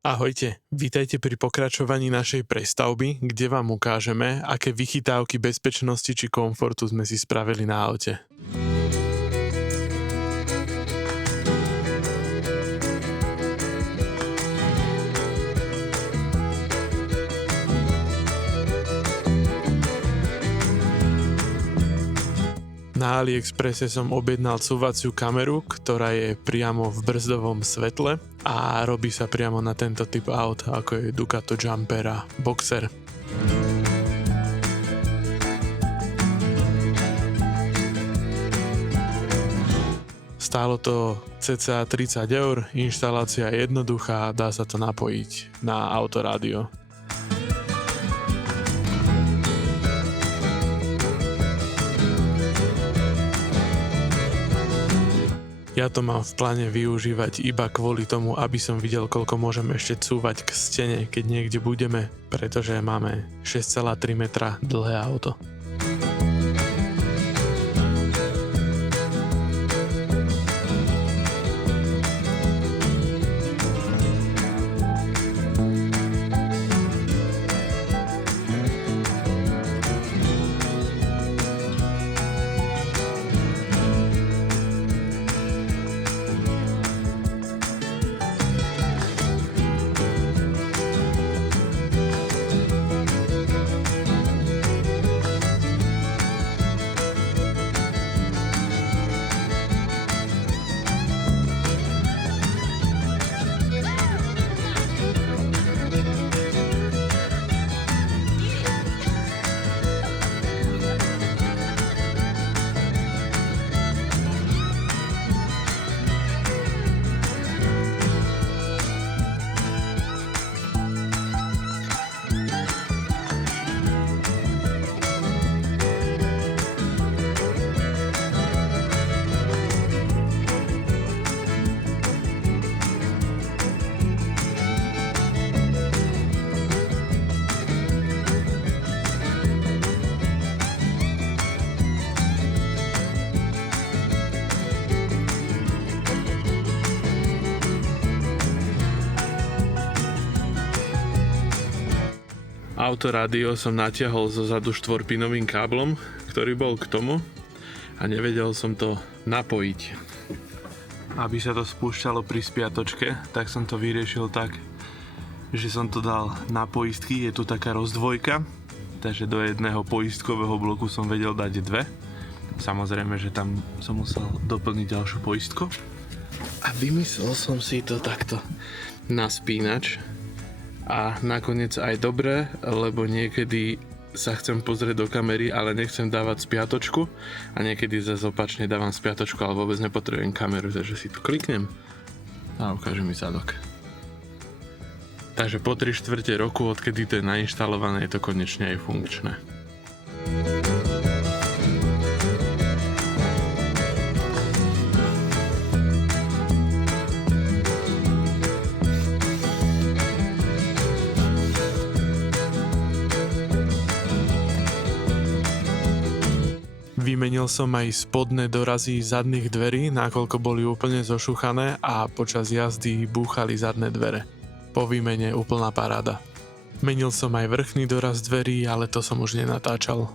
Ahojte, vítajte pri pokračovaní našej prestavby, kde vám ukážeme, aké vychytávky bezpečnosti či komfortu sme si spravili na aute. Na AliExpresse som objednal cúvaciu kameru, ktorá je priamo v brzdovom svetle a robí sa priamo na tento typ aut, ako je Ducato Jumper a Boxer. Stálo to cca 30 eur, inštalácia je jednoduchá a dá sa to napojiť na autorádio. Ja to mám v pláne využívať iba kvôli tomu, aby som videl, koľko môžem ešte cúvať k stene, keď niekde budeme, pretože máme 6,3 metra dlhé auto. Autorádio som natiahol zo zadu štvorpinovým káblom, ktorý bol k tomu a nevedel som to napojiť. Aby sa to spúšťalo pri spiatočke, tak som to vyriešil tak, že som to dal na poistky, je tu taká rozdvojka, takže do jedného poistkového bloku som vedel dať dve. Samozrejme, že tam som musel doplniť ďalšiu poistku. A vymyslel som si to takto na spínač. A nakoniec aj dobre, lebo niekedy sa chcem pozrieť do kamery, ale nechcem dávať spiatočku a niekedy zase opačne dávam spiatočku, ale vôbec nepotrebujem kameru, takže si tu kliknem a ukáže mi zadok. Takže po 3/4 roku, odkedy to je nainštalované, je to konečne aj funkčné. Vymenil som aj spodné dorazy zadných dverí, nakoľko boli úplne zošuchané a počas jazdy búchali zadné dvere. Po výmene úplná paráda. Menil som aj vrchný doraz dverí, ale to som už nenatáčal.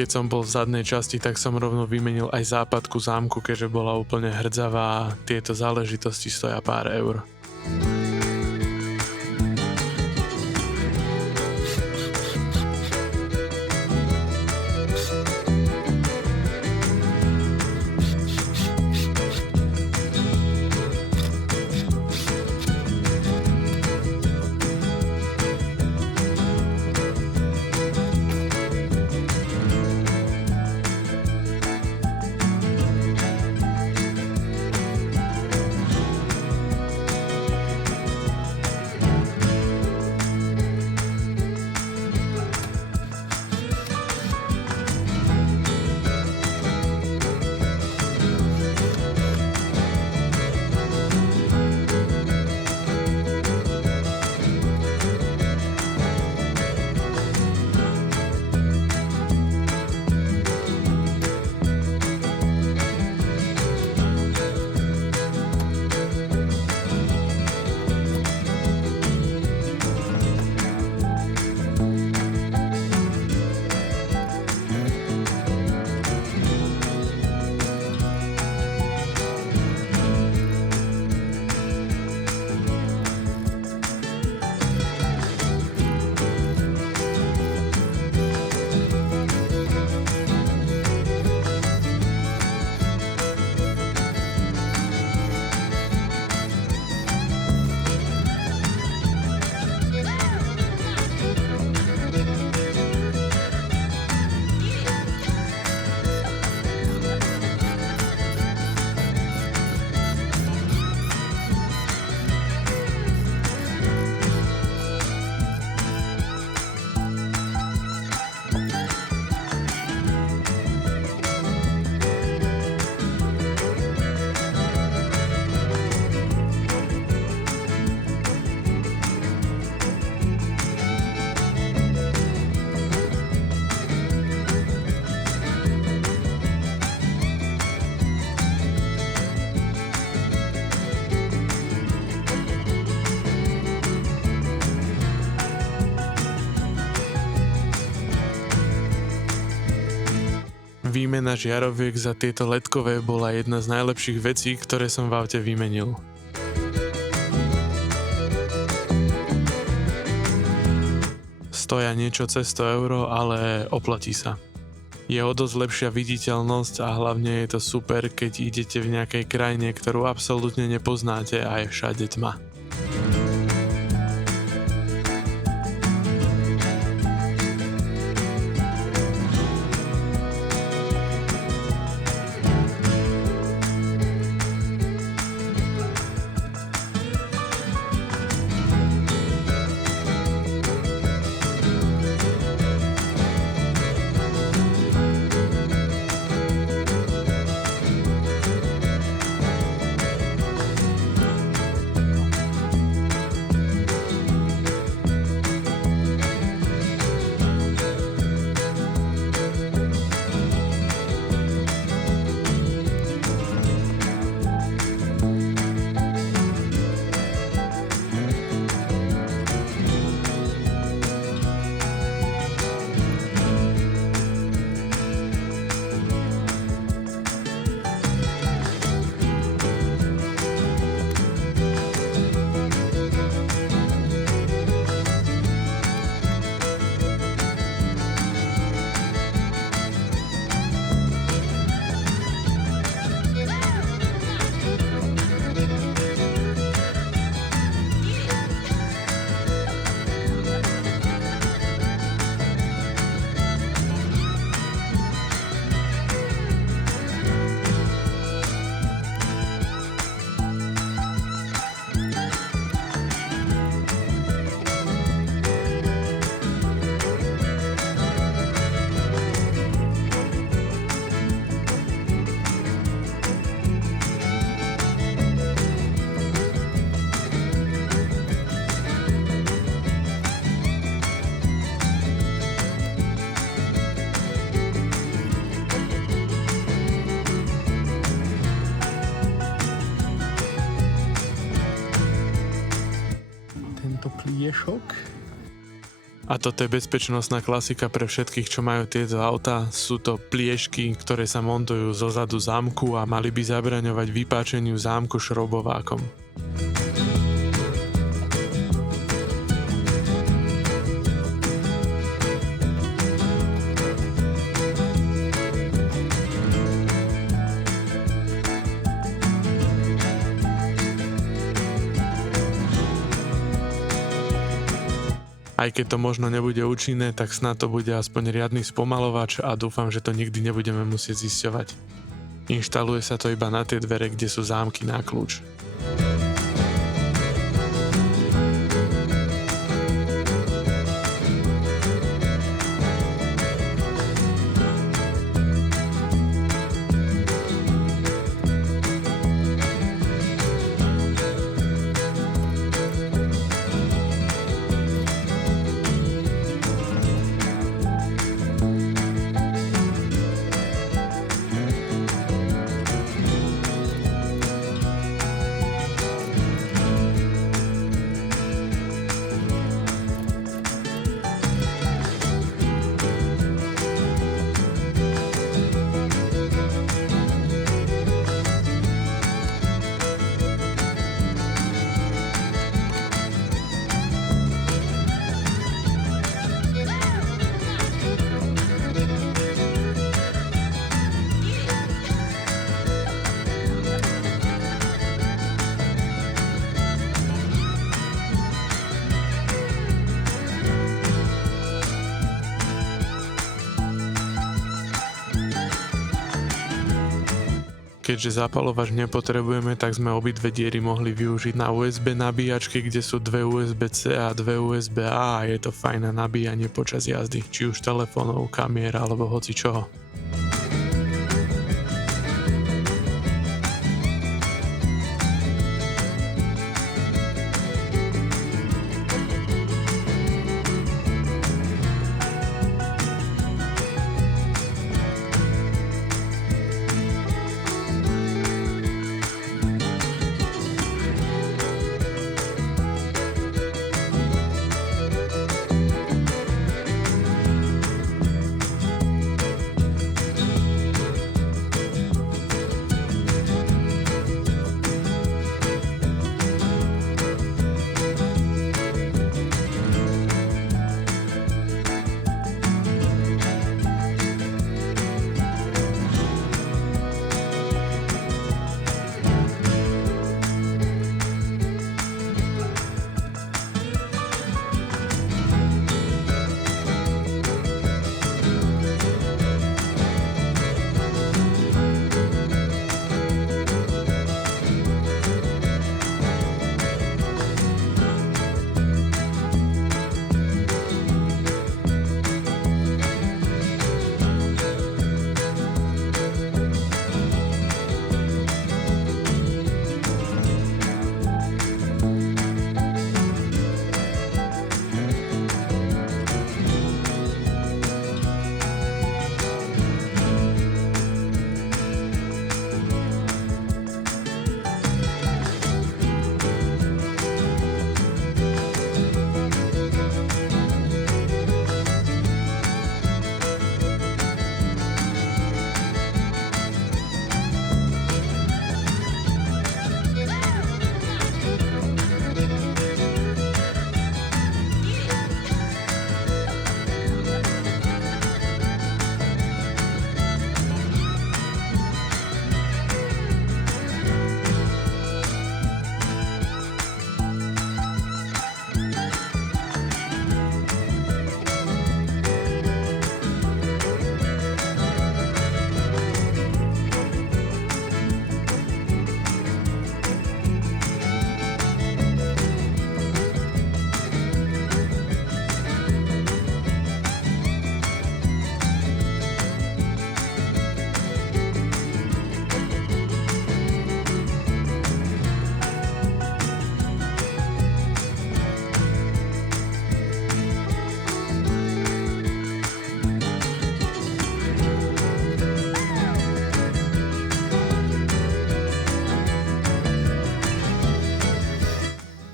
keď som bol v zadnej časti, tak som rovno vymenil aj západku zámku, keďže bola úplne hrdzavá a tieto záležitosti stoja pár eur. Výmena žiaroviek za tieto ledkové bola jedna z najlepších vecí, ktoré som v aute vymenil. Stoja niečo cez 100 euro, ale oplatí sa. Je o dosť lepšia viditeľnosť a hlavne je to super, keď idete v nejakej krajine, ktorú absolútne nepoznáte a je všade tma. A toto je bezpečnostná klasika pre všetkých, čo majú tieto autá. Sú to pliešky, ktoré sa montujú zo zadu zámku a mali by zabraňovať vypáčeniu zámku šrobovákom. Aj keď to možno nebude účinné, tak snad to bude aspoň riadny spomalovač a dúfam, že to nikdy nebudeme musieť zisťovať. Inštaluje sa to iba na tie dvere, kde sú zámky na kľúč. Keďže zapalovač nepotrebujeme, tak sme obidve diery mohli využiť na USB nabíjačky, kde sú dve USB-C a dve USB-A a je to fajn na nabíjanie počas jazdy, či už telefónov, kamier alebo hoci čoho.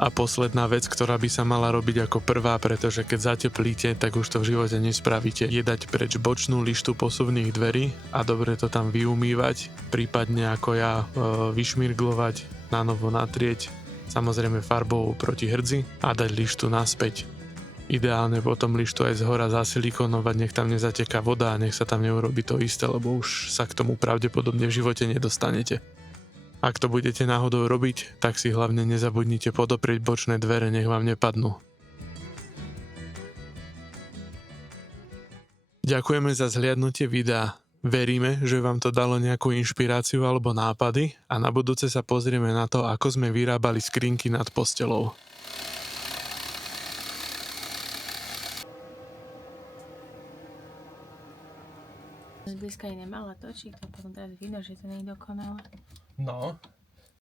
A posledná vec, ktorá by sa mala robiť ako prvá, pretože keď zateplíte, tak už to v živote nespravíte, je dať preč bočnú lištu posuvných dverí a dobre to tam vyumývať, prípadne ako ja vyšmirglovať, nanovo natrieť, samozrejme farbou proti hrdzi a dať lištu naspäť. Ideálne potom lištu aj zhora zasilikonovať, nech tam nezateká voda a nech sa tam neurobi to isté, lebo už sa k tomu pravdepodobne v živote nedostanete. Ak to budete náhodou robiť, tak si hlavne nezabudnite podoprieť bočné dvere, nech vám nepadnú. Ďakujeme za zhliadnutie videa. Veríme, že vám to dalo nejakú inšpiráciu alebo nápady a na budúce sa pozrieme na to, ako sme vyrábali skrinky nad posteľou. Zblízka nemala točiť, to potom teraz vidno, že to nie je dokonalé. No,